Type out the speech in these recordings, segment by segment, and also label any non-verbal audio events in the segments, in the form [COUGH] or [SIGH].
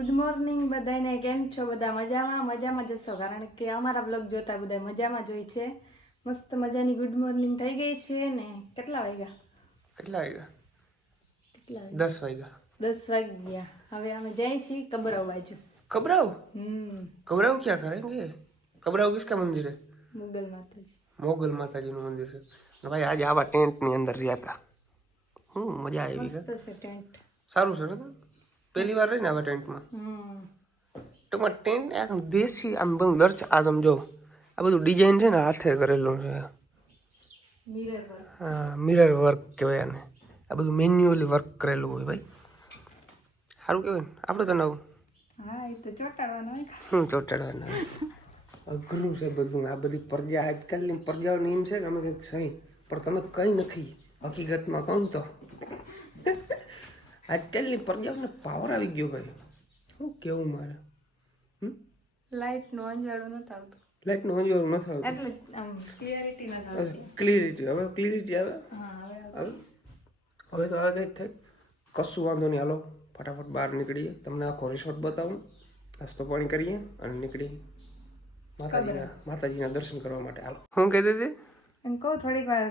Good morning બધાને કેમ છો? બધા મજામાં? મજામાં જશો કારણ કે અમારા બ્લોગ જોતા બધા મજામાં જ હોય છે. મસ્ત મજાની ગુડ મોર્નિંગ થઈ ગઈ છે ને? કેટલા વાગ્યા? કેટલા વાગ્યા? કેટલા દસ વાગ્યા. દસ વાગ્યા હવે અમે જઈએ છીએ કબરાવ બાજુ. કબરાવ હમ. કબરાવ ક્યાં કરેંગે કબરાવ કિસકા મંદિર હે? મોગલ માતાજી. મોગલ માતાજીનું મંદિર છે. ભાઈ આજે આવા ટેન્ટની અંદર રહ્યા હતા હમ મજા આવી મસ્ત છે ટેન્ટ. સારું છે ને પહેલી વાર રહીને આવા ટેન્ટમાં ટૂંકમાં ટેન્ટ આખું દેશી આમ બધું દર્જ આ તમે જો આ બધું ડિઝાઇન છે ને હાથે કરેલું છે. હા મિરર વર્ક કહેવાય આને. આ બધું મેન્યુઅલી વર્ક કરેલું હોય ભાઈ. સારું કહેવાય ને. આપણે તો નવું. હા એ તો ચોટાડવાનું શું અઘરું છે બધું આ બધી પ્રજા આજકાલની પ્રજાઓને એમ છે કે અમે કંઈક સહી. પણ તમે કંઈ નથી. હકીકતમાં કહું તો. આજકાલની પ્રજાઓને પાવર આવી ગયો ભાઈ શું કેવું મારે લાઇટનું અંજાડું નથી આવતું લાઇટનું હજવારું નથી આવતું એટલે આમ ક્લિયરિટી નથી આવતી ક્લિયરિટી હવે ક્લિયરિટી આવે હા હવે હવે તો આવે કંઈક થાય કશું વાંધો નહીં હાલો ફટાફટ બહાર નીકળીએ તમને આખો રિસોર્ટ બતાવું નાસ્તો પાણી કરીએ અને નીકળીએ માતાજીના માતાજીના દર્શન કરવા માટે હાલો શું કહેતી હતી કહું થોડીક વાર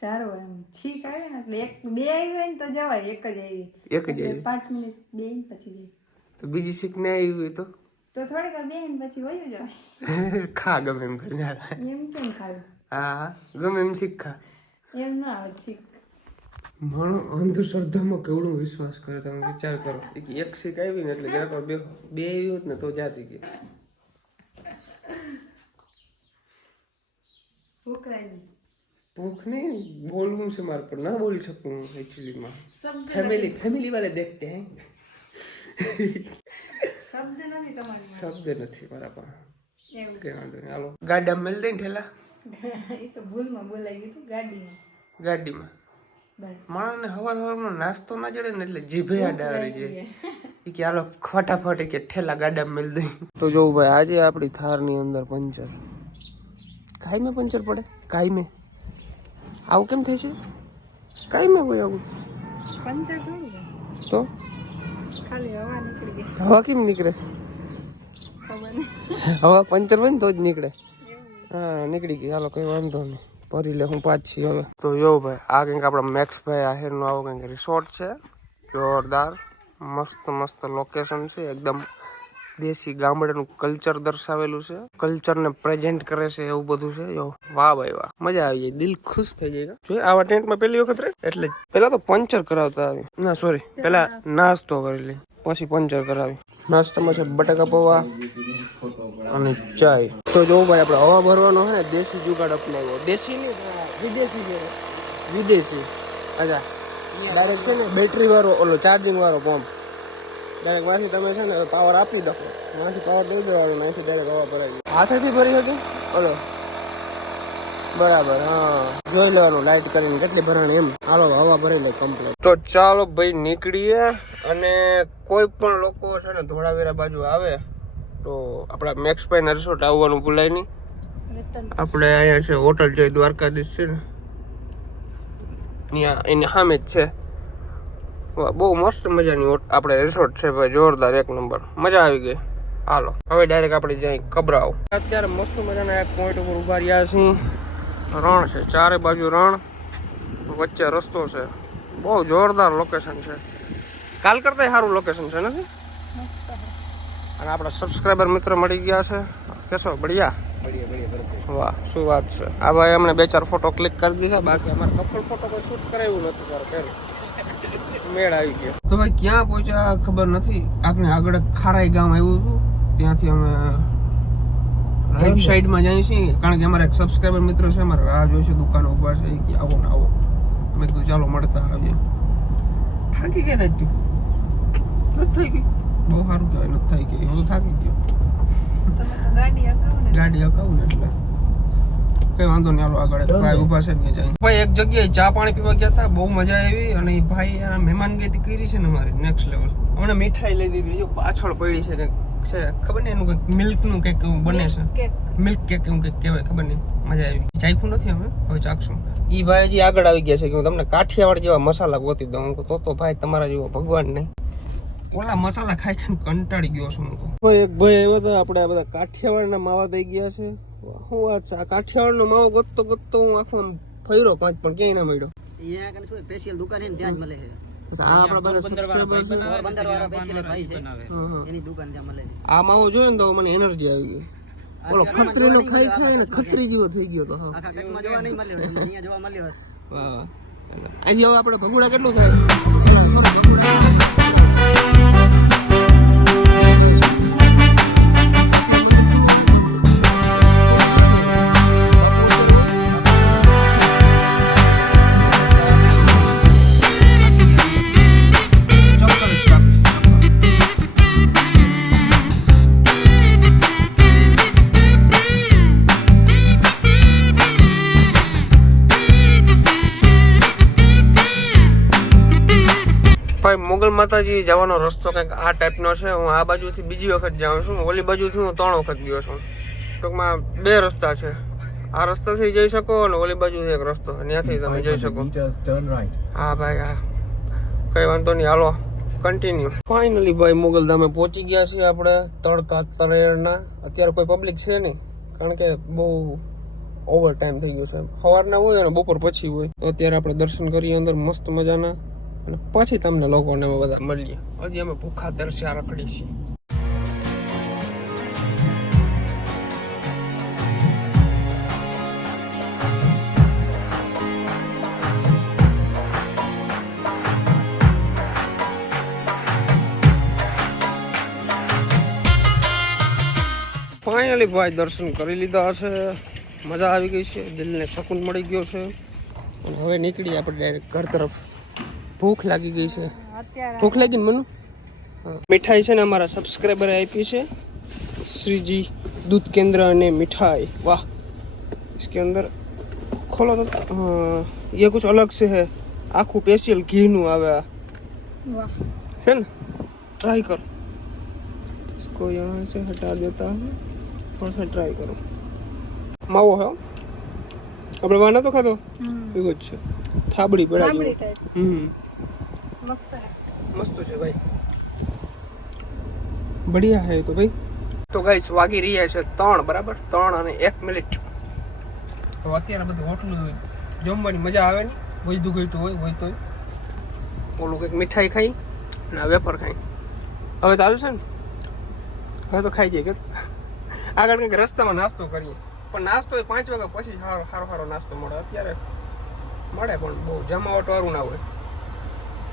ચારો એમ છીક આવે ને એટલે એક બે આવી હોય ને તો જવાય એક જ આવી. એક જ આવી? પાંચ મિનિટ બે પછી જાય તો બીજી શીખ ને આવી હોય તો? તો થોડીક વાર બે ને પછી વયું જવાય. [LAUGHS] ખા ગમે એમ કરીને. એમ કેમ ખાવું હા ગમે એમ શીખ ખા. એમ ના આવે છીક મારો અંધશ્રદ્ધામાં કેવડો વિશ્વાસ કરે તમે વિચાર કરો. એક એક શીખ આવી ને એટલે જરાક બે બે આવી હોત ને તો જાતી ગઈ. ભૂખરાય બોલવું છે મારે પણ ના બોલી શકું હું એકચ્યુઅલીમાં શબ્દ ફેમિલી ફેમિલી વાલે દેખતે હે. શબ્દ નથી તમારી શબ્દ નથી મારા પાસે. એવું કે વાંધો નહીં. હાલો. ગાડા મેલ દે ને ઠેલા. [LAUGHS] એ તો ભૂલમાં બોલાઈ ગયું ગાડીમાં. ગાડીમાં. માણસને હવાર હવારમાં નાસ્તો ના ચડે ને એટલે જીભે આડા આવી જાય. એ [LAUGHS] કે હાલો ફટાફટ કે ઠેલા ગાડા મેલ દે. તો જોવું ભાઈ આજે આપણી થારની અંદર પંચર. કાયમે પંચર પડે? કાયમે આવું કેમ થાય છે? કાયમે કોઈ આવું. પંચર તો? ખાલી હવા નીકળી ગઈ. હવા કેમ નીકળે? હવા પંચર હોય ને તો જ નીકળે. હા નીકળી ગઈ. હાલો કઈ વાંધો નહીં. ભરી લે હું પાછી હવે. તો યો ભાઈ આ કંઈક આપણા મેક્સભાઈ આહિરનું આવું કંઈક રિસોર્ટ છે. જોરદાર. મસ્ત મસ્ત લોકેશન છે એકદમ દેશી ગામડાનું કલ્ચર દર્શાવેલું છે. કલ્ચરને પ્રેઝન્ટ કરે છે એવું બધું છે. જો, વાહ ભાઈ વાહ. મજા આવી જાય. દિલ ખુશ થઈ જાય. જો, આવા ટેન્ટમાં પહેલી વખત રહે? એટલે. પેલા તો પંચર કરાવતા આવી. ના સોરી પેલા નાસ્તો કરી લે. પછી પંચર કરાવી. નાસ્તામાં છે બટાકા પૌવા અને ચાય. તો જો ભાઈ, આપણે હવા ભરવાનો હે દેશી જુગાડ અપનાવ્યો. દેશી નહીં, વિદેશી છે. વિદેશી. અચ્છા. ડાયરેક્ટ છે ને બેટરી વાળો ઓલો ચાર્જિંગ વાળો પંપ ડાયરેક્ટ વાંચી તમે છે ને પાવર આપી દો. વાંચી પાવર દઈ દેવાનો અહીંથી ડાયરેક્ટ હવા ભરાઈ હાથેથી ભરી હતી ઓલો બરાબર હા. જોઈ લેવાનું લાઈટ કરીને કેટલી ભરાણી એમ. હાલો હવા ભરી લે કમ્પ્લીટ તો ચાલો ભાઈ નીકળીએ અને કોઈ પણ લોકો છે ને ધોળાવીરા બાજુ આવે તો આપણા મેક્સ ભાઈ રિસોર્ટ આવવાનું ભૂલાય નહીં. આપણે અહીંયા છે હોટલ જય દ્વારકાધીશ છે ને. ત્યાં એની સામે જ છે. બહુ મસ્ત મજાની આપણે રિસોર્ટ છે ભાઈ, જોરદાર, એક નંબર. મજા આવી ગઈ. હાલો, હવે ડાયરેક્ટ આપણે જ્યાં કબરાવ અત્યારે મસ્ત મજાના એક પોઈન્ટ ઉપર ઊભા રહ્યા છીએ. રણ છે, ચારે બાજુ રણ. વચ્ચે રસ્તો છે. બહુ જોરદાર લોકેશન છે. કાલ કરતા સારું લોકેશન છે, નથી? અને આપણા સબસ્ક્રાઈબર મિત્ર મળી ગયા છે. કેશો બઢિયા? વાહ, શું વાત છે. આ ભાઈ અમને બે ચાર ફોટો ક્લિક કરી દીધા. બાકી અમારે કપલ ફોટો કોઈ શૂટ કરાવ્યું નથી ત્યારે મેળ આવી ગયો. તો ભાઈ ક્યાં પહોંચ્યા ખબર નથી. આપણે આગળ ખારાઈ ગામ આવ્યું હતું. ત્યાંથી અમે રાઈટ સાઈડમાં જઈએ છીએ. કારણ કે અમારા એક સબસ્ક્રાઈબર મિત્ર છે અમારા રાહ જોઈ છે દુકાન ઊભા છે. કે આવો ને આવો. અમે કીધું ચાલો મળતા આવીએ. થાકી ગયા ને તું નથી થઈ ગઈ બહુ સારું કહેવાય નથી થઈ ગઈ હું તો થાકી ગયો. ગાડી હકાવું ને એટલે. કઈ વાંધો નહીં હાલો આગળ ભાઈ ઊભા છે ને જાય ભાઈ એક જગ્યાએ ચા પાણી પીવા ગયા હતા બહુ મજા આવી અને એ ભાઈ મહેમાન મહેમાનગતિ કરી છે ને મારી નેક્સ્ટ લેવલ અમને મીઠાઈ લઈ દીધી જો પાછળ પડી છે કંઈક છે ખબર નહીં એનું કંઈક મિલ્કનું કંઈક એવું બને છે. મિલ્ક કેક એવું કંઈક કહેવાય ખબર નહીં મજા આવી. ચાખ્યું નથી અમે? હવે ચાખશું. એ ભાઈ હજી આગળ આવી ગયા છે કે હું તમને કાઠિયાવાડ જેવા મસાલા ગોતી દઉં. તો તો ભાઈ તમારા જેવો ભગવાન નહીં. ઓલા મસાલા ખાઈ ખાઈને કંટાળી ગયો છું હું તો. ભાઈ એક ભાઈ આવ્યા હતા આપણે આ બધા કાઠિયાવાડના માવા દઈ ગયા છે. છે આ કાઠિયાવાડનો માવો ગોતતો ગોતતો હું આખો આમ ફર્યો કાંચ પણ ક્યાંય ના મળ્યો. અહીંયા કને શું સ્પેશિયલ દુકાન છે ને ત્યાં જ મળે છે. આ આપણા બધા subscriber છે. પોરબંદર વાળા સ્પેશિયલ ભાઈ છે. હં, હં. એની દુકાન ત્યાં મળે છે. આ માવો જોયો ને તો મને એનર્જી આવી ગઈ. ઓલો ખત્રી નો ખાઈ ખાઈ ને ખત્રી જેવો થઈ ગયો તો હા. આજે હવે આપણે ભગુડા કેટલું થાય? માતાજી જવાનો રસ્તો કંઈક આ ટાઈપનો છે. હું આ બાજુથી બીજી વખત જાઉં છું. ઓલી બાજુથી હું ત્રણ વખત ગયો છું. ટૂંકમાં બે રસ્તા છે. આ રસ્તાથી જઈ શકો અને ઓલી બાજુથી એક રસ્તો. ત્યાંથી તમે જઈ શકો. હા ભાઈ હા. કઈ વાંધો નહીં. હાલો કન્ટિન્યુ ફાઇનલી ભાઈ મોગલધામે પહોંચી ગયા છીએ આપણે તડકા તરેડના અત્યારે કોઈ પબ્લિક છે નહીં કારણ કે બહુ ઓવર ટાઈમ થઈ ગયો છે. સવારના હોય અને બપોર પછી હોય. તો અત્યારે આપણે દર્શન કરીએ અંદર મસ્ત મજાના. અને પછી તમને લોકોને અમે બધા મળીએ. હજી અમે ભૂખા દર્શ્યા રખડી છીએ. ફાઇનલી ભાઈ દર્શન કરી લીધા હશે. મજા આવી ગઈ છે. દિલને શકૂન મળી ગયો છે. અને હવે નીકળીએ આપણે ડાયરેક્ટ ઘર તરફ. ભૂખ લાગી ગઈ છે અત્યારે ભૂખ લાગી ને મનુ હા. મીઠાઈ છે ને અમારા સબસ્ક્રાઈબરે આપી છે શ્રીજી દૂધ કેન્દ્ર અને મીઠાઈ વાહ इसके अंदर खोलो तो हाँ ये कुछ अलग से है આખું સ્પેશિયલ ઘીનું આવે આ વાહ है ना ट्राई कर इसको यहाँ से हटा देता हूँ थोड़ा सा ट्राई करो માવો હે હો. આપણે વાના તો ખાધો હમ એવો જ છે થાબડી બેડા સાંભળી જેવો. ટાઈપ હમ મસ્ત છે ભાઈ. બઢિયા હે તો ભાઈ. તો ગાઈસ વાગી રહ્યા છે ત્રણ બરાબર? ત્રણ અને એક મિનિટ. તો અત્યારે બધું હોટલું જમવાની મજા આવે નહીં વૈધું ગઈતું હોય હોય તો ઓલું કંઈક મીઠાઈ ખાઈ અને આ વેફર ખાઈ. હવે તો આવશે ને? હવે તો ખાઈ જઈએ કે? આગળ કંઈક રસ્તામાં નાસ્તો કરીએ. પણ નાસ્તો એ પાંચ વાગ્યા પછી સારો સારો સારો નાસ્તો મળે. અત્યારે મળે પણ બહુ જમાવટ વાળું ના હોય.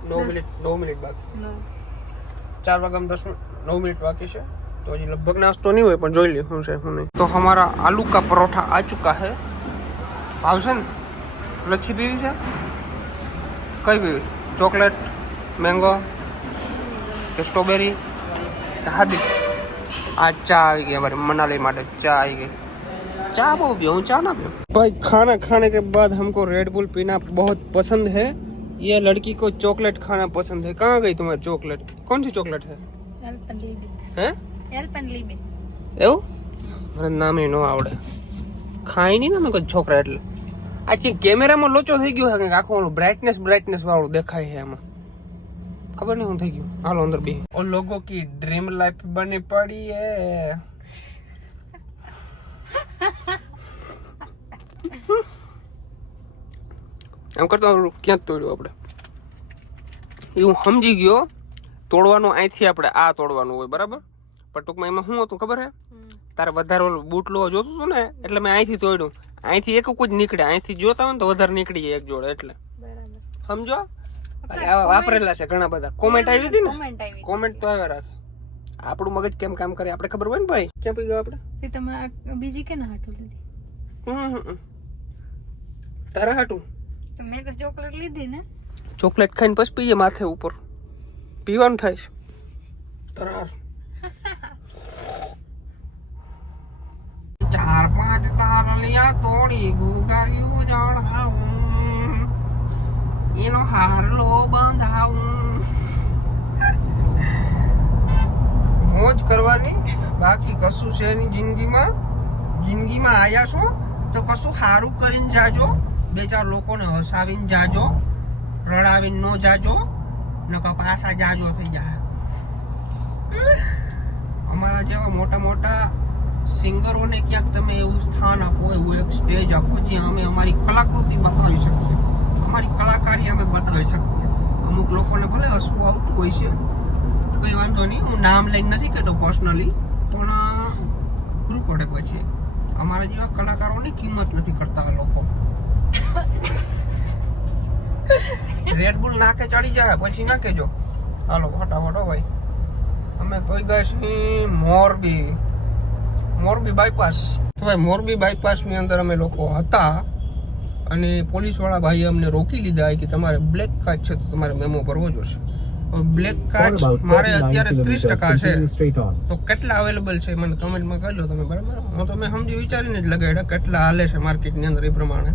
નવ મિનિટ નવ મિનિટ બાકી ચાર વાગ્યામાં દસ નવ મિનિટ બાકી છે તો હજી લગભગ નાસ્તો નહીં હોય પણ જોઈ લે હું છે હું નહીં તો હમારા આલુ કા પરોઠા આ ચુકા હે ભાવશે ને લચ્છી પીવી છે કઈ પીવી ચોકલેટ મેંગો કે સ્ટ્રોબેરી કે હાદી આ ચા આવી ગઈ અમારી મનાલી માટે ચા આવી ગઈ ચા બહુ પીઓ હું ચા ના પીઓ ભાઈ ખાના ખાને કે બાદ હમકો રેડબુલ પીના બહુ પસંદ હૈ ये लड़की को चॉकलेट खाना पसंद है कहाँ गई तुम्हारी चॉकलेट कौन सी चॉकलेट है એલ્પન લીબે હે એલ્પન લીબે એવું મને નામે ન આવડે ખાઈ નહીં ને મેં કોઈ છોકરા એટલે આ જે કેમેરામાં લોચો થઈ ગયો છે કંઈક આખું ઓલું બ્રાઇટનેસ બ્રાઇટનેસ વાળું દેખાય છે એમાં ખબર નહીં શું થઈ ગયું હાલો અંદર બે ઓ લોકો કી ડ્રીમ લાઈફ બની પડી હે એમ કરતા ક્યાં તોડ્યું આપણે. એ હું સમજી ગયો તોડવાનું અહીંથી આપણે આ તોડવાનું હોય બરાબર? પણ ટૂંકમાં એમાં શું હતું ખબર હે? તારે વધારે ઓલું બૂટ લોવા જોતું હતું ને એટલે મેં અહીંથી તોડ્યું. અહીંથી એક જ નીકળે અહીંથી જોતા હોય ને તો વધારે નીકળી જાય એક જોડે એટલે. સમજો? વાપરેલા છે ઘણા બધા. કોમેન્ટ આવી હતી ને? કોમેન્ટ તો આવ્યા રાખે. આપણું મગજ કેમ કામ કરે આપણે ખબર હોય ને ભાઈ? કેમ પી ગયો આપણે? તે તમે બીજી કે ના હાટું લીધી. તારા હાટું? મેં તો ચોકલેટ લીધી ને. ચોકલેટ ખાઈને પછી પીએ માથે ઉપર. પીવાનું થાય તરાર. ચાર પાંચ તાર લિયા તોડી ગુગાર્યું જણાવું એનો હારલો બંધાવું મોજ કરવાની બાકી કશું છે એની જિંદગીમાં? જિંદગીમાં આવ્યા છો તો કશું સારું કરીને જાજો. બે ચાર લોકોને હસાવીને જાજો, રડાવીને ન જાજો, નકર પાછા જાજો થઈ જાય. અમારા જેવા મોટા મોટા સિંગરોને ક્યાંક તમે એવું સ્થાન આપો, એવું એક સ્ટેજ આપો, જ્યાં અમે અમારી કલાકૃતિ બતાવી શકીએ. અમારી કલાકારી અમે બતાવી શકીએ. અમુક લોકોને ભલે હસવું આવતું હોય છે, કંઈ વાંધો નહીં, હું નામ લઈને નથી કહેતો પર્સનલી પણ પૂરું પડે પછી. અમારા જેવા કલાકારોની કિંમત નથી કરતા લોકો. રેડબુલ નાકે ચડી જાય પછી ના કહેજો. હાલો ફટાફટ ભાઈ. અમે કોઈ ગયા છીએ મોરબી. મોરબી બાયપાસ તો ભાઈ મોરબી બાયપાસની અંદર અમે લોકો હતા અને પોલીસવાળા ભાઈએ અમને રોકી લીધા કે તમારે બ્લેક કાચ છે તો તમારે મેમો ભરવો જોશે. બ્લેક કાચ મારે અત્યારે ત્રીસ ટકા છે. તો કેટલા અવેલેબલ છે મને કમેન્ટમાં કહેજો તમે બરાબર? હું તમે સમજી વિચારીને જ લગાડ્યા કેટલા હાલે છે માર્કેટની અંદર એ પ્રમાણે.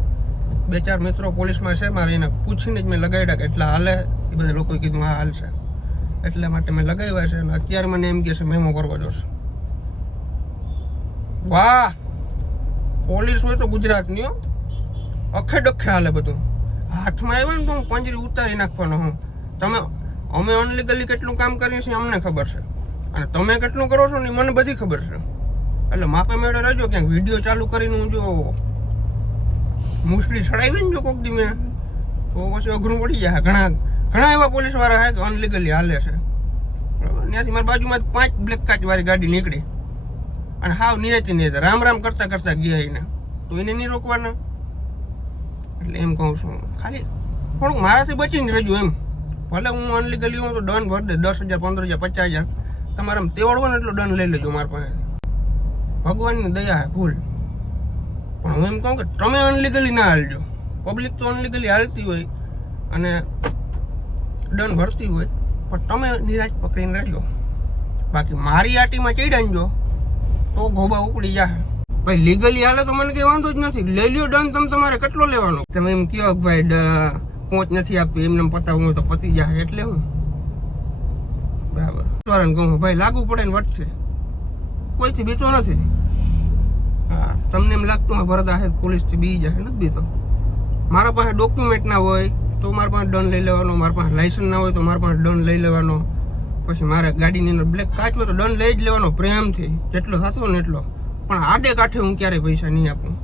બે ચાર મિત્રો પોલીસમાં છે, મારે એને પૂછીને જ મેં લગાડ્યા કેટલા હાલે. એ બધા લોકોએ કીધું, હા, હાલ છે. એટલા માટે મેં લગાવ્યા છે અને અત્યારે મને એમ કહે છે, મેમો કરવા જોશે. વાહ! પોલીસ હોય તો ગુજરાતની અખે ડખે હાલે બધું. હાથમાં આવ્યો ને તો હું પંજરી ઉતારી નાખવાનો હું. તમે, અમે અનલીગલી કેટલું કામ કરીએ છીએ અમને ખબર છે. અને તમે કેટલું કરો છો ને મને બધી ખબર છે. એટલે માપે મેળે રહેજો, ક્યાંક વીડિયો ચાલુ કરીને હું જો મુસળી ચડાવીને જો કોક દી મેં. તો પછી અઘરું પડી જાય. ઘણા ઘણા એવા પોલીસવાળા હે કે અનલીગલી હાલે છે. ત્યાંથી મારી બાજુમાં પાંચ બ્લેક કાચ વાળી ગાડી નીકળી. અને હાવ નિરેતી નહીં રામ રામ કરતા કરતા ગયા એને. તો એને નહીં રોકવાના? એટલે એમ કહું છું. ખાલી થોડુંક મારાથી બચીને રહેજો એમ. ભલે હું અનલીગલી હું તો ડન ભર દે. દસ હજાર, પંદર હજાર, પચાસ હજાર. તમારે એમ તેવડવો ને એટલો દંડ લઈ લેજો મારા પાસે. ભગવાનની દયા હે, ભૂલ. પણ હું એમ કહું કે તમે અનલીગલી ના હાલજો. પબ્લિક તો અનલીગલી હાલતી હોય અને દંડ ભરતી હોય, પણ તમે નિરાશ પકડીને રહેજો. બાકી મારી આટીમાં ચડાવજો તો ગોબા ઉપડી જાય ભાઈ લીગલી હાલે તો મને કઈ વાંધો જ નથી. લઈ લ્યો દંડ, તમે તમારે કેટલો લેવાનો? તમે એમ કહો કે ભાઈ ડ- નથી આપવી, એમને પતાવું તો પતી જાય એટલે હું. બરાબર. સ્વરણ કહું, ભાઈ, લાગુ પડે ને વટશે. કોઈથી બીતો નથી. હા, તમને એમ લાગતું હોય ભરત આહેર પોલીસથી બી જાય, નથી બીતો મારા પાસે ડોક્યુમેન્ટ ના હોય, તો મારા પાસે દંડ લઈ લેવાનો, મારા પાસે લાયસન્સ ના હોય, તો મારા પાસે દંડ લઈ લેવાનો. પછી મારે ગાડીની અંદર બ્લેક કાચમાં તો દંડ લઈ જ લેવાનો પ્રેમથી. જેટલો થતો ને એટલો. પણ આડે કાંઠે હું ક્યારેય પૈસા નહીં આપું.